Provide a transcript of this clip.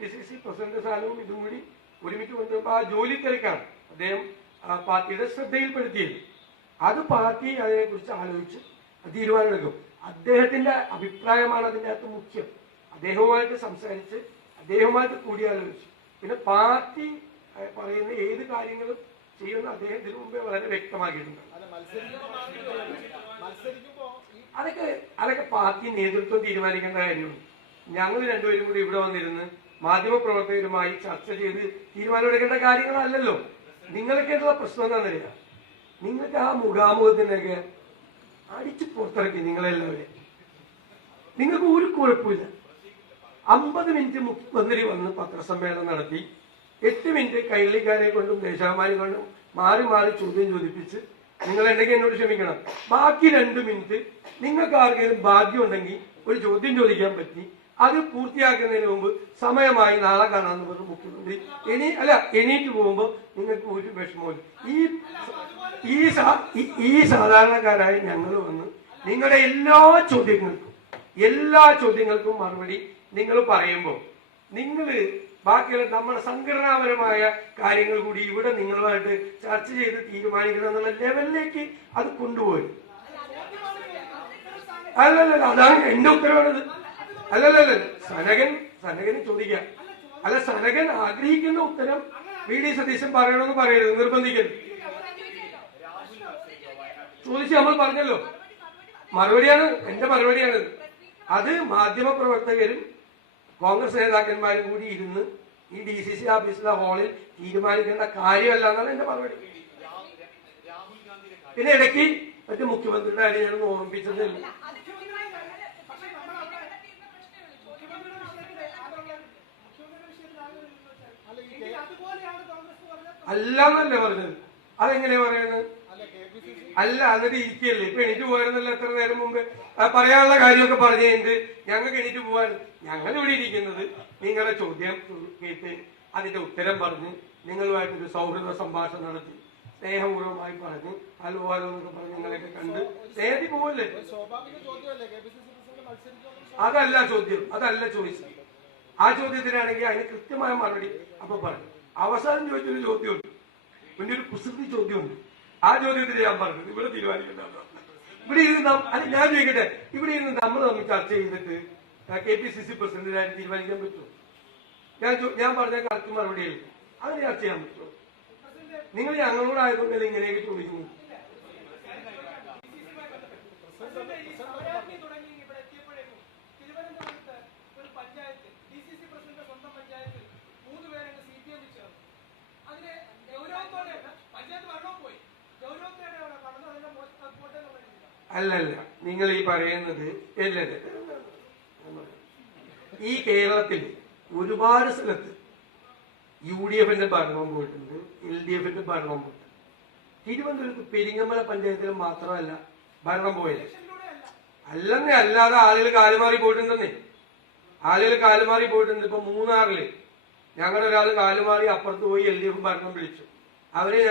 P C C president സ്ഥാനവും ഇതും കൂടി ഒരുമിച്ച് കൊണ്ടുവരുമ്പോൾ ആ ജോലി തിരക്കാണ്. അദ്ദേഹം ആ പാർട്ടിയുടെ ശ്രദ്ധയിൽപ്പെടുത്തിയത് അത് പാർട്ടി അതിനെക്കുറിച്ച് ആലോചിച്ച് തീരുമാനമെടുക്കും. അദ്ദേഹത്തിന്റെ അഭിപ്രായമാണ് അതിന്റെ അകത്ത് മുഖ്യം. അദ്ദേഹവുമായിട്ട് സംസാരിച്ച് അദ്ദേഹവുമായിട്ട് കൂടിയാലോചിച്ചു. പിന്നെ പാർട്ടി പറയുന്ന ഏത് കാര്യങ്ങളും ചെയ്യുന്ന അദ്ദേഹം ഇതിനു മുമ്പേ വളരെ വ്യക്തമാക്കിയിട്ടുണ്ട്. അതൊക്കെ അതൊക്കെ പാർട്ടി നേതൃത്വം തീരുമാനിക്കേണ്ട കാര്യമാണ്. ഞങ്ങൾ രണ്ടുപേരും കൂടി ഇവിടെ വന്നിരുന്ന് മാധ്യമപ്രവർത്തകരുമായി ചർച്ച ചെയ്ത് തീരുമാനമെടുക്കേണ്ട കാര്യങ്ങളല്ലല്ലോ. നിങ്ങളൊക്കെയുള്ള പ്രശ്നം എന്താണെന്നറിയാം നിങ്ങൾക്ക് ആ മുഖാമുഖത്തിനൊക്കെ അടിച്ചു പുറത്തിറക്കി നിങ്ങളെല്ലാവരും നിങ്ങൾക്ക് ഒരു കുഴപ്പമില്ല. അമ്പത് മിനിറ്റ് മുഖ്യമന്ത്രി വന്ന് പത്രസമ്മേളനം നടത്തി എട്ട് മിനിറ്റ് കൈലിക്കാരെ കൊണ്ടും ദേശാഭിമാനി കൊണ്ടും മാറി മാറി ചോദ്യം ചോദിപ്പിച്ച് നിങ്ങൾ ഉണ്ടെങ്കിൽ എന്നോട് ക്ഷമിക്കണം. ബാക്കി രണ്ട് മിനിറ്റ് നിങ്ങൾക്ക് ആർക്കെങ്കിലും ഭാഗ്യം ഉണ്ടെങ്കിൽ ഒരു ചോദ്യം ചോദിക്കാൻ പറ്റി അത് പൂർത്തിയാക്കുന്നതിന് മുമ്പ് സമയമായി നാളെ കാണാമെന്ന് പറഞ്ഞു മുഖ്യമന്ത്രി ഇനി അല്ല എണീറ്റ് പോകുമ്പോൾ നിങ്ങൾക്ക് ഒരു വിഷമവും ഈ ഈ ഈ- ഞങ്ങൾ വന്ന് നിങ്ങളുടെ എല്ലാ ചോദ്യങ്ങൾക്കും എല്ലാ ചോദ്യങ്ങൾക്കും മറുപടി നിങ്ങൾ പറയുമ്പോൾ നിങ്ങൾ ബാക്കിയുള്ള നമ്മുടെ സംഘടനാപരമായ കാര്യങ്ങൾ കൂടി ഇവിടെ നിങ്ങളുമായിട്ട് ചർച്ച ചെയ്ത് തീരുമാനിക്കണം എന്നുള്ള ലെവലിലേക്ക് അത് കൊണ്ടുപോയി. അല്ലല്ല അതാണ് എന്റെ ഉത്തരവാണത്. അല്ലല്ലല്ല സനകൻ സനകന് ചോദിക്കാം. അല്ല സനകൻ ആഗ്രഹിക്കുന്ന ഉത്തരം വി ഡി സതീശൻ പറയണമെന്ന് പറയരുത് നിർബന്ധിക്കരുത്. ചോദിച്ച് നമ്മൾ പറഞ്ഞല്ലോ. മറുപടിയാണ് എന്റെ മറുപടിയാണ് അത് മാധ്യമ പ്രവർത്തകരും കോൺഗ്രസ് നേതാക്കന്മാരും കൂടി ഇരുന്ന് ഈ ഡി സി സി ഓഫീസിലെ ഹാളിൽ തീരുമാനിക്കേണ്ട കാര്യമല്ല എന്നാണ് എന്റെ മറുപടി. പിന്നെ ഇടയ്ക്ക് മറ്റു മുഖ്യമന്ത്രിയുടെ കാര്യം ഞാൻ ഓർമ്മിപ്പിച്ചതേ ഉള്ളൂ പക്ഷേ നമ്മൾ അവിടെ മുഖ്യമന്ത്രിയുടെ വിഷയത്തിൽ ആളുള്ള മുഖ്യമന്ത്രിയുടെ വിഷയത്തിൽ ആളുകൾ അല്ല എന്നല്ലേ പറഞ്ഞത്. അതെങ്ങനെയാ പറയുന്നത്? അല്ല എന്നിട്ട് ഇരിക്കല്ലേ. ഇപ്പൊ എണീറ്റ് പോയിരുന്നല്ലോ എത്ര നേരം മുമ്പ് പറയാനുള്ള കാര്യമൊക്കെ പറഞ്ഞു കഴിഞ്ഞിട്ട് ഞങ്ങൾക്ക് എണീറ്റ് പോവാൻ ഞങ്ങൾ ഇവിടെ ഇരിക്കുന്നത് നിങ്ങളുടെ ചോദ്യം കേട്ട് അതിന്റെ ഉത്തരം പറഞ്ഞ് നിങ്ങളുമായിട്ടൊരു സൗഹൃദ സംഭാഷണം നടത്തി സ്നേഹപൂർവമായി പറഞ്ഞ് ഹലോ ഹലോ എന്നൊക്കെ പറഞ്ഞ് നിങ്ങളെയൊക്കെ കണ്ട് സ്നേഹത്തിൽ പോവല്ലേ? അതല്ല ചോദ്യം. അതല്ല ചോദിച്ചത് ആ ചോദ്യത്തിനാണെങ്കിൽ അതിന് കൃത്യമായ മറുപടി അപ്പൊ പറഞ്ഞു. അവസാനം ചോദിച്ചൊരു ചോദ്യമുണ്ട്. പിന്നെ ഒരു കുസൃതി ചോദ്യമുണ്ട്. ആ ചോദ്യത്തിന് ഞാൻ പറഞ്ഞത്? ഇവിടെ തീരുമാനിക്കേണ്ട ഇവിടെ ഇരുന്ന് ഞാൻ ചോദിക്കട്ടെ. ഇവിടെ ഇരുന്ന് നമ്മൾ തമ്മിൽ ചർച്ച ചെയ്തിട്ട് കെ പി സി സി പ്രസിഡന്റിനായി തീരുമാനിക്കാൻ പറ്റുമോ? ഞാൻ ഞാൻ പറഞ്ഞ കറക്റ്റ് മറുപടി അങ്ങനെ ചർച്ച ചെയ്യാൻ പറ്റുമോ? നിങ്ങൾ ഞങ്ങളോട് ആയതുകൊണ്ട് ഇങ്ങനെയൊക്കെ ചോദിക്കുന്നു പ്രസിഡന്റ് ഒരു panchayat D C C president സ്വന്തം പഞ്ചായത്തിൽ മൂന്ന് പേരങ്ങ് സി പി എമ്മിൽ ചേർന്നു. അതിന് ഗൗരവത്തോടെ പഞ്ചായത്ത് ഭരണവും പോയി. ഗൗരവത്തോടെ പറഞ്ഞു അതിന്റെ എന്നുള്ള അല്ലല്ല നിങ്ങൾ ഈ പറയുന്നത് അല്ലല്ല ഈ കേരളത്തിൽ ഒരുപാട് സ്ഥലത്ത് യു ഡി എഫിന്റെ ഭരണവും പോയിട്ടുണ്ട് എൽ ഡി എഫിന്റെ ഭരണവും പോയിട്ടുണ്ട്. തിരുവനന്തപുരത്ത് പെരിങ്ങമല പഞ്ചായത്തിൽ മാത്രമല്ല ഭരണം പോയത്. അല്ലെന്നേ അല്ലാതെ ആളുകൾ കാലുമാറി പോയിട്ടുണ്ടെന്നേ. ആളുകൾ കാലുമാറി പോയിട്ടുണ്ട് ഇപ്പൊ മൂന്നാറിൽ. ഞങ്ങളുടെ ഒരാൾ കാലുമാറി അപ്പുറത്ത് പോയി എൽ ഡി എഫ് ഭരണം വിളിച്ചു. അവരെ